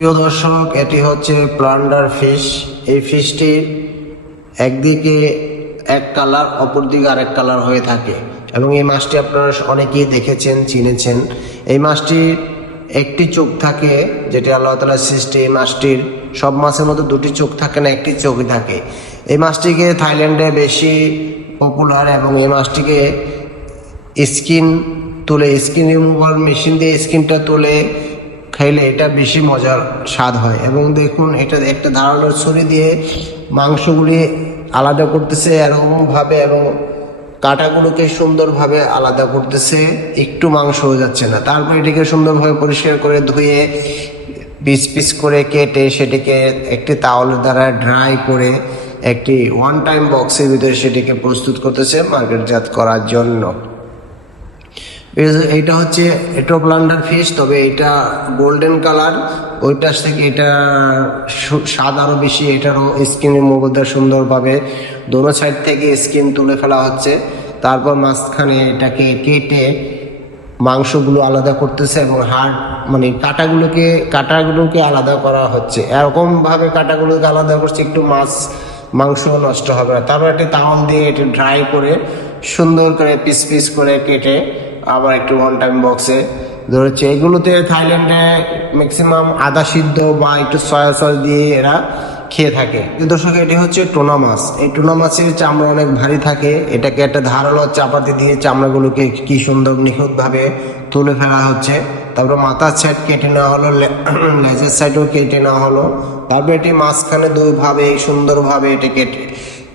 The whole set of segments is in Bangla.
প্রিয় দর্শক, এটি হচ্ছে প্লান্ডার ফিশ। এই ফিশটির একদিকে এক কালার, অপর দিকে আরেক কালার হয়ে থাকে এবং এই মাছটি আপনারা অনেকেই দেখেছেন, চিনেছেন। এই মাছটির একটি চোখ থাকে, যেটি আল্লাহ তাআলার সৃষ্টি। এই মাছটির সব মাছের মতো দুটি চোখ থাকে না, একটি চোখই থাকে। এই মাছটিকে থাইল্যান্ডে বেশি পপুলার এবং এই মাছটিকে স্কিন রিমুভাল মেশিন দিয়ে স্কিনটা তুলে খাইলে এটা বেশি মজার স্বাদ হয়। এবং দেখুন, এটা একটা ধারালো ছুরি দিয়ে মাংসগুলি আলাদা করতেছে এরকমভাবে এবং কাঁটাগুলোকে সুন্দরভাবে আলাদা করতেছে, একটু মাংস হয়ে যাচ্ছে না। তারপর এটিকে সুন্দরভাবে পরিষ্কার করে ধুয়ে পিস পিস করে কেটে সেটিকে একটি তাওয়ালের দ্বারা ড্রাই করে একটি ওয়ান টাইম বক্সের ভিতরে সেটিকে প্রস্তুত করতেছে মার্কেটজাত করার জন্য। এইটা হচ্ছে প্লান্ডার ফিশ, তবে এটা গোল্ডেন কালার। ওইটার থেকে এটা স্বাদ আরও বেশি। এটারও স্কিনের মধ্যে সুন্দরভাবে দোনো সাইড থেকে স্কিন তুলে ফেলা হচ্ছে। তারপর মাঝখানে এটাকে কেটে মাংসগুলো আলাদা করতেছে এবং কাঁটাগুলোকে আলাদা করা হচ্ছে। এরকমভাবে কাঁটাগুলোকে আলাদা করছে, একটু মাংস নষ্ট হবে না। তারপর একটি তাওয়াল দিয়ে এটি ড্রাই করে সুন্দর করে পিস পিস করে কেটে আবার একটু ওয়ান টাইম বক্সে ধরেছে। এগুলোতে থাইল্যান্ডে ম্যাক্সিমাম আদা সিদ্ধ বা একটু সয়া সস দিয়ে এরা খেয়ে থাকে। দর্শক, এটি হচ্ছে টুনা মাছ। এই টুনা মাছের চামড়া অনেক ভারী থাকে। এটাকে একটা ধারালো চাপাতি দিয়ে চামড়াগুলোকে কি সুন্দর নিখুঁতভাবে তুলে ফেলা হচ্ছে। তারপরে মাথার সাইড কেটে নেওয়া হলো, লেজের সাইডও কেটে নেওয়া হলো। তারপরে এটি মাঝখানে দুইভাবে সুন্দরভাবে এটি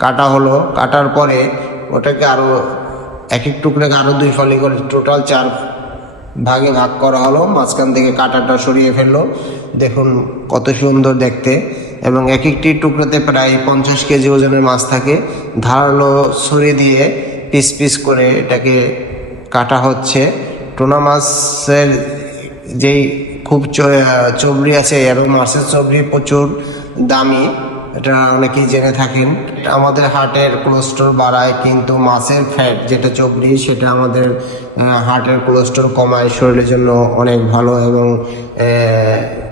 কাটা হলো। কাটার পরে ওটাকে আরও এক এক টুকরাকে আরও দুই ফালি করে টোটাল 4 ভাগে ভাগ করা হলো। মাঝখান থেকে কাঁটাটা সরিয়ে ফেললো। দেখুন কত সুন্দর দেখতে। এবং এক একটি টুকরাতে প্রায় 50 কেজি ওজনের মাছ থাকে। ধারালো ছুরি দিয়ে পিস পিস করে এটাকে কাটা হচ্ছে। টুনা মাছের যেই খুব চবড়ি আছে এবং মাছের চবড়ি প্রচুর দামি, এটা অনেকেই জেনে থাকেন। আমাদের হার্টের কোলেস্ট্রল বাড়ায়, কিন্তু মাছের ফ্যাট যেটা চবড়ি সেটা আমাদের হার্টের কোলেস্ট্রল কমায়, শরীরের জন্য অনেক ভালো। এবং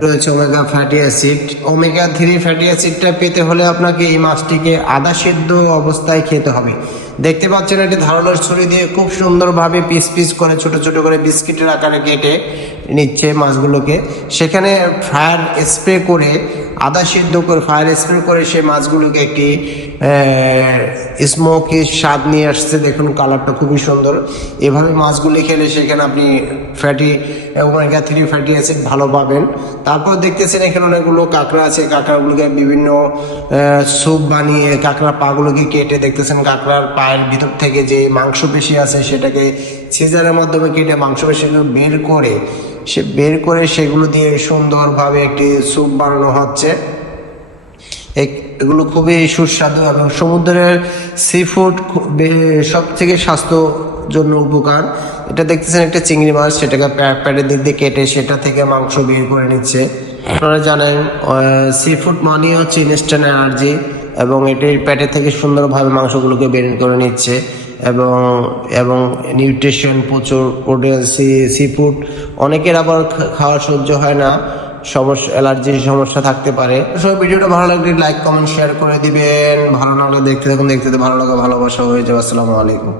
রয়েছে omega fatty acid. Omega 3 fatty অ্যাসিডটা পেতে হলে আপনাকে এই মাছটিকে আদা সিদ্ধ অবস্থায় খেতে হবে। দেখতে পাচ্ছেন, এটি ধারালোর ছুরি দিয়ে খুব সুন্দরভাবে পিস পিস করে ছোট ছোট করে বিস্কিটের আকারে কেটে নিচ্ছে মাছগুলোকে। সেখানে ফায়ার স্প্রে করে আদা সিদ্ধ করে সে মাছগুলোকে একটি স্মোকি স্বাদ নিয়ে আসছে। দেখুন কালারটা খুবই সুন্দর। এভাবে মাছগুলি খেলে সেখানে আপনি ওমেগা 3 ফ্যাটি অ্যাসিড ভালো পাবেন। তারপর দেখতেছেন এখানে অনেকগুলো কাঁকড়া আছে। কাঁকড়াগুলোকে বিভিন্ন স্যুপ বানিয়ে কাঁকড়ার পাগুলোকে কেটে, দেখতেছেন কাঁকড়ার পায়ের ভিতর থেকে যে মাংসপেশি আছে সেটাকে সিজারের মাধ্যমে কেটে মাংসপেশিগুলো বের করে সেগুলো দিয়ে সুন্দরভাবে একটি স্যুপ বানানো হচ্ছে। এগুলো খুবই সুস্বাদু এবং সমুদ্রের সি ফুড সব থেকে স্বাস্থ্য জন্য উপকার। এটা দেখতেছেন একটা চিংড়ি মাছ, সেটাকে প্যাটের দিক দিয়ে কেটে সেটা থেকে মাংস বের করে নিচ্ছে। আপনারা জানেন সি ফুড মানে হচ্ছে ইনস্ট্যান্ট এনার্জি, এবং এটির প্যাটের থেকে সুন্দরভাবে মাংসগুলোকে বের করে নিচ্ছে এবং নিউট্রিশন প্রচুর প্রোটিন। সি ফুড অনেকের আবার খাওয়া সহ্য হয় না, অ্যালার্জির সমস্যা থাকতে পারে। সব ভিডিওটা ভালো লাগলে লাইক কমেন্ট শেয়ার করে দিবেন। ভালো লাগলে দেখতে ভালো লাগা ভালোবাসা হয়ে যাবে। আসসালামু আলাইকুম।